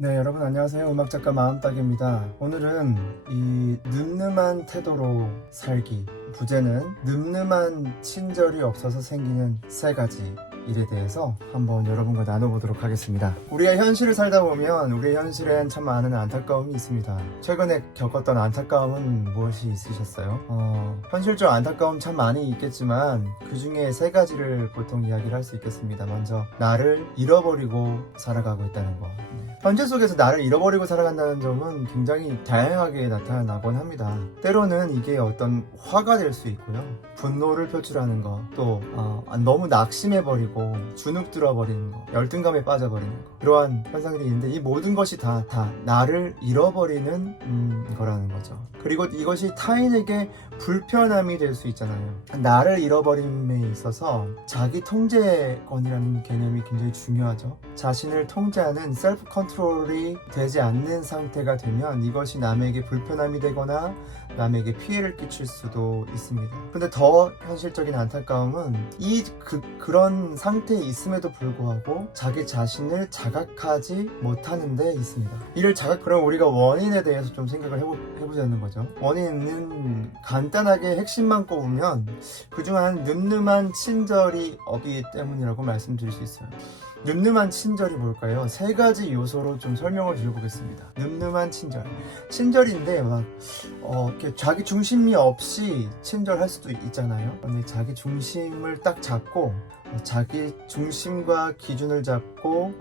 네, 여러분 안녕하세요. 음악작가 마음딱입니다. 오늘은 이 늠름한 태도로 살기, 부제는 늠름한 친절이 없어서 생기는 세 가지 일에 대해서 한번 여러분과 나눠보도록 하겠습니다. 우리가 현실을 살다 보면 우리의 현실엔 참 많은 안타까움이 있습니다. 최근에 겪었던 안타까움은 무엇이 있으셨어요? 현실적 안타까움 참 많이 있겠지만 그 중에 세 가지를 보통 이야기를 할 수 있겠습니다. 먼저 나를 잃어버리고 살아가고 있다는 거. 현재 속에서 나를 잃어버리고 살아간다는 점은 굉장히 다양하게 나타나곤 합니다. 때로는 이게 어떤 화가 될 수 있고요. 분노를 표출하는 거, 또 너무 낙심해버리고 주눅 들어버리는 거, 열등감에 빠져버리는 거, 이러한 현상들이 있는데 이 모든 것이 다 나를 잃어버리는 거라는 거죠. 그리고 이것이 타인에게 불편함이 될 수 있잖아요. 나를 잃어버림에 있어서 자기 통제권이라는 개념이 굉장히 중요하죠. 자신을 통제하는 셀프 컨트롤이 되지 않는 상태가 되면 이것이 남에게 불편함이 되거나 남에게 피해를 끼칠 수도 있습니다. 근데 더 현실적인 안타까움은 그런 상태에 있음에도 불구하고 자기 자신을 자각하지 못하는 데 있습니다. 그럼 우리가 원인에 대해서 좀 생각을 해보자는 거죠. 원인은 간단하게 핵심만 꼽으면 그중 한 늠름한 친절이 없기 때문이라고 말씀드릴 수 있어요. 늠름한 친절이 뭘까요? 세 가지 요소로 좀 설명을 드려보겠습니다. 늠름한 친절. 친절인데 이렇게 자기 중심이 없이 친절할 수도 있잖아요. 근데 자기 중심을 딱 잡고 자기 중심과 기준을 잡고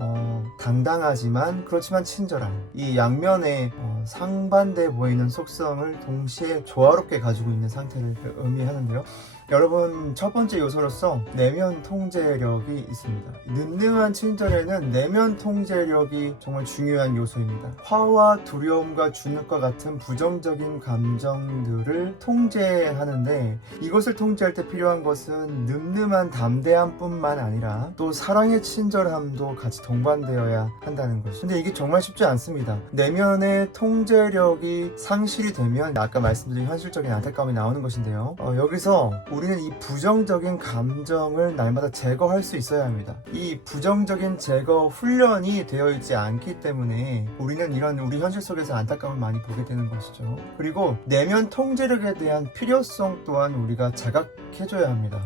당당하지만 그렇지만 친절한 이 양면의 상반돼 보이는 속성을 동시에 조화롭게 가지고 있는 상태를 의미하는데요. 여러분, 첫 번째 요소로서 내면 통제력이 있습니다. 늠름한 친절에는 내면 통제력이 정말 중요한 요소입니다. 화와 두려움과 주눅과 같은 부정적인 감정들을 통제하는데 이것을 통제할 때 필요한 것은 늠름한 담대함뿐만 아니라 또 사랑의 친절함도 같이 동반되어야 한다는 것이죠. 근데 이게 정말 쉽지 않습니다. 내면의 통제력이 상실이 되면 아까 말씀드린 현실적인 안타까움이 나오는 것인데요. 여기서 우리는 이 부정적인 감정을 날마다 제거할 수 있어야 합니다. 이 부정적인 제거 훈련이 되어 있지 않기 때문에 우리는 우리 현실 속에서 안타까움을 많이 보게 되는 것이죠. 그리고 내면 통제력에 대한 필요성 또한 우리가 자각해줘야 합니다.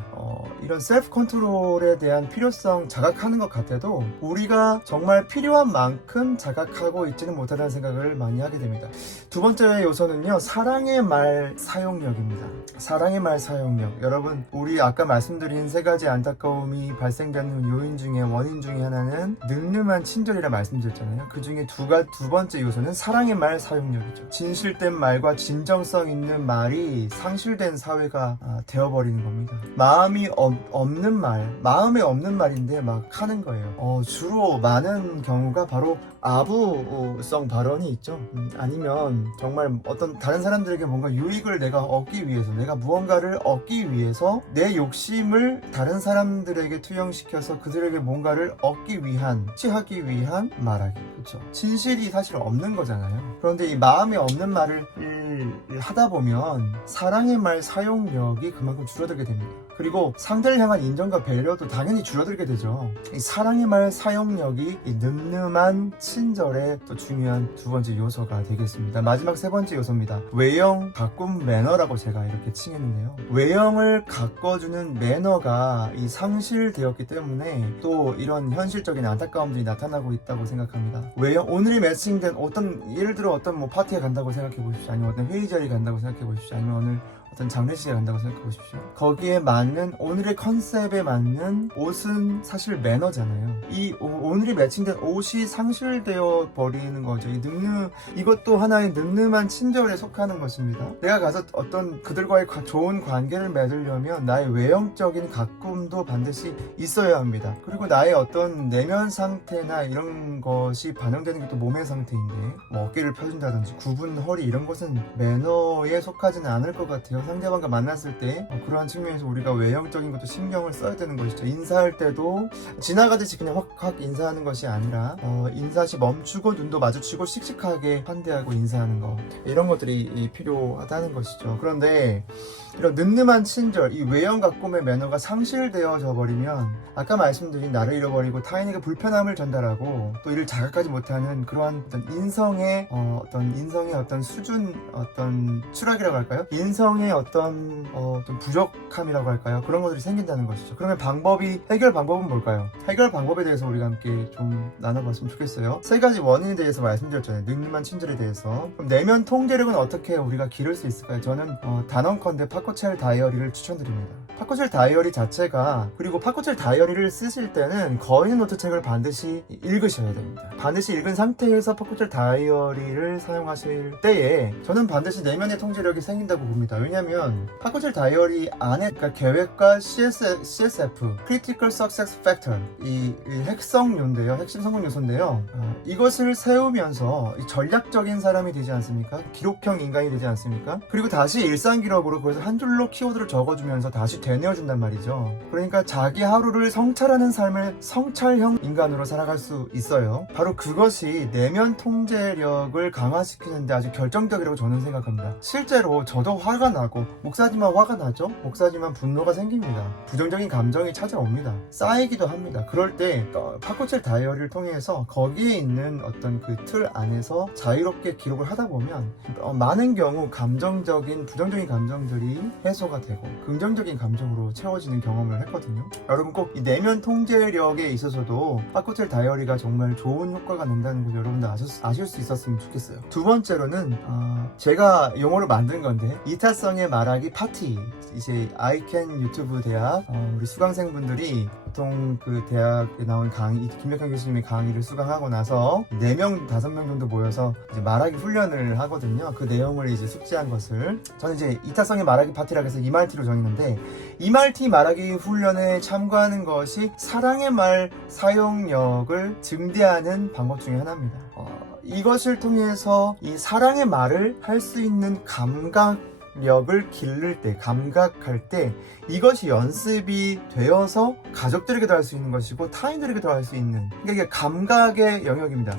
이런 셀프 컨트롤에 대한 필요성 자각하는 것 같아도 우리가 정말 필요한 만큼 자각하고 있지는 못하다는 생각을 많이 하게 됩니다. 두 번째 요소는요, 사랑의 말 사용력입니다. 사랑의 말 사용력. 여러분, 우리 아까 말씀드린 세 가지 안타까움이 발생되는 요인 중에 원인 중에 하나는 늠름한 친절이라 말씀드렸잖아요. 그 중에 두 번째 요소는 사랑의 말 사용력이죠. 진실된 말과 진정성 있는 말이 상실된 사회가 되어버리는 겁니다. 마음에 없는 말인데 막 하는 거예요. 주로 많은 경우가 바로 아부성 발언이 있죠. 아니면 정말 어떤 다른 사람들에게 뭔가 유익을 내가 얻기 위해서, 내가 무언가를 얻기 위해서 내 욕심을 다른 사람들에게 투영시켜서 그들에게 뭔가를 얻기 위한, 취하기 위한 말하기. 그렇죠. 진실이 사실 없는 거잖아요. 그런데 이 마음에 없는 말을 하다 보면 사랑의 말 사용력이 그만큼 줄어들게 됩니다. 그리고 상대를 향한 인정과 배려도 당연히 줄어들게 되죠. 이 사랑의 말 사용력이 이 늠름한 친절의 또 중요한 두 번째 요소가 되겠습니다. 마지막 세 번째 요소입니다. 외형, 가꾼 매너라고 제가 이렇게 칭했는데요. 외형을 가꿔주는 매너가 이 상실되었기 때문에 또 이런 현실적인 안타까움들이 나타나고 있다고 생각합니다. 외형, 오늘이 매칭된 예를 들어 어떤 파티에 간다고 생각해 보십시오. 아니면 어떤 회의 자리에 간다고 생각해 보십시오. 아니면 오늘 어떤 장례식에 간다고 생각해 보십시오. 거기에 맞는, 오늘의 컨셉에 맞는 옷은 사실 매너잖아요. 이 오늘이 매칭된 옷이 상실되어 버리는 거죠. 이것도 하나의 늠름한 친절에 속하는 것입니다. 내가 가서 어떤 그들과의 좋은 관계를 맺으려면 나의 외형적인 가꿈도 반드시 있어야 합니다. 그리고 나의 어떤 내면 상태나 이런 것이 반영되는 게 또 몸의 상태인데, 어깨를 펴준다든지 굽은 허리 이런 것은 매너에 속하지는 않을 것 같아요. 그래서 상대방과 만났을 때 그러한 측면에서 우리가 외형적인 것도 신경을 써야 되는 것이죠. 인사할 때도 지나가듯이 그냥 확 인사하는 것이 아니라 인사 시 멈추고 눈도 마주치고 씩씩하게 환대하고 인사하는 거, 이런 것들이 필요하다는 것이죠. 그런데 이런 늠름한 친절, 이 외형과 꿈의 매너가 상실되어져 버리면 아까 말씀드린 나를 잃어버리고 타인에게 불편함을 전달하고 또 이를 자각하지 못하는 그러한 어떤 인성의 어떤 수준, 어떤 추락이라고 할까요? 인성의 어떤 부족함이라고 할까요? 그런 것들이 생긴다는 것이죠. 그러면 해결 방법은 뭘까요? 해결 방법에 대해서 우리가 함께 좀 나눠봤으면 좋겠어요. 세 가지 원인에 대해서 말씀드렸잖아요. 늠름한 친절에 대해서. 그럼 내면 통제력은 어떻게 우리가 기를 수 있을까요? 저는 단언컨대 파코첼 다이어리를 추천드립니다. 파코첼 다이어리 자체가, 그리고 파코첼 다이어리를 쓰실 때는 거인 노트책을 반드시 읽으셔야 됩니다. 반드시 읽은 상태에서 파코첼 다이어리를 사용하실 때에 저는 반드시 내면의 통제력이 생긴다고 봅니다. 왜냐하면 파코첼 다이어리 안에 계획과 CSF, Critical Success Factor, 이 핵성요인데요, 핵심 성공 요소인데요. 이것을 세우면서 전략적인 사람이 되지 않습니까? 기록형 인간이 되지 않습니까? 그리고 다시 일상 기록으로 그래서 한 줄로 키워드를 적어주면서 다시 되뇌어준단 말이죠. 그러니까 자기 하루를 성찰하는 삶을 성찰형 인간으로 살아갈 수 있어요. 바로 그것이 내면 통제력을 강화시키는데 아주 결정적이라고 저는 생각합니다. 실제로 저도 화가 나고, 목사지만 화가 나죠? 목사지만 분노가 생깁니다. 부정적인 감정이 찾아옵니다. 쌓이기도 합니다. 그럴 때 파코첼 다이어리를 통해서 거기에 있는 어떤 그 틀 안에서 자유롭게 기록을 하다 보면 많은 경우 부정적인 감정들이 해소가 되고 긍정적인 감정으로 채워지는 경험을 했거든요. 여러분 꼭 이 내면 통제력에 있어서도 파코첼 다이어리가 정말 좋은 효과가 난다는 걸 여러분들 아실 수 있었으면 좋겠어요. 두 번째로는 제가 용어를 만든 건데, 이타성의 말하기 파티. 이제 아이캔 유튜브 대학 우리 수강생분들이 보통 그 대학에 나온 김백현 교수님의 강의를 수강하고 나서 4명, 5명 정도 모여서 이제 말하기 훈련을 하거든요. 그 내용을 이제 숙지한 것을 저는 이제 이타성의 말하기 파티라고 해서 EMRT로 정했는데, EMRT 말하기 훈련에 참가하는 것이 사랑의 말 사용력을 증대하는 방법 중에 하나입니다. 이것을 통해서 이 사랑의 말을 할 수 있는 감각력을 기를 때, 감각할 때 이것이 연습이 되어서 가족들에게도 할 수 있는 것이고 타인들에게도 할 수 있는, 그러니까 이게 감각의 영역입니다.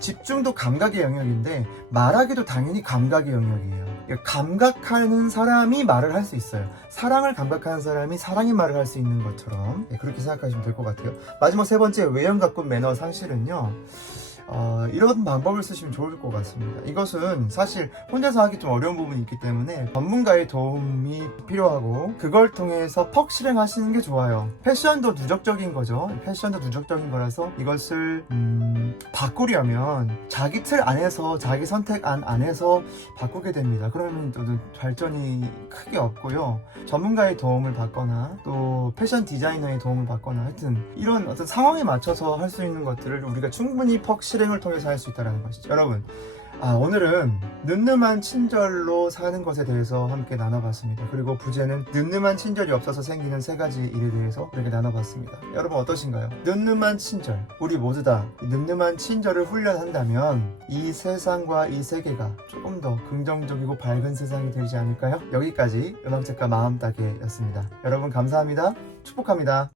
집중도 감각의 영역인데 말하기도 당연히 감각의 영역이에요. 그러니까 감각하는 사람이 말을 할 수 있어요. 사랑을 감각하는 사람이 사랑의 말을 할 수 있는 것처럼, 그렇게 생각하시면 될 것 같아요. 마지막 세 번째, 외형과 꿈 매너 상실은요, 이런 방법을 쓰시면 좋을 것 같습니다. 이것은 사실 혼자서 하기 좀 어려운 부분이 있기 때문에 전문가의 도움이 필요하고, 그걸 통해서 퍽 실행하시는 게 좋아요. 패션도 누적적인 거죠. 패션도 누적적인 거라서 이것을 바꾸려면 자기 틀 안에서, 자기 선택 안에서 바꾸게 됩니다. 그러면 또 발전이 크게 없고요. 전문가의 도움을 받거나 또 패션 디자이너의 도움을 받거나, 하여튼 이런 어떤 상황에 맞춰서 할 수 있는 것들을 우리가 충분히 퍽 실행을 통해서 할 수 있다는 것이죠. 여러분, 오늘은 늠름한 친절로 사는 것에 대해서 함께 나눠봤습니다. 그리고 부제는 늠름한 친절이 없어서 생기는 3가지 일에 대해서 이렇게 나눠봤습니다. 여러분 어떠신가요? 늠름한 친절, 우리 모두 다 늠름한 친절을 훈련한다면 이 세상과 이 세계가 조금 더 긍정적이고 밝은 세상이 되지 않을까요? 여기까지 음악작가 마음따개였습니다. 여러분 감사합니다. 축복합니다.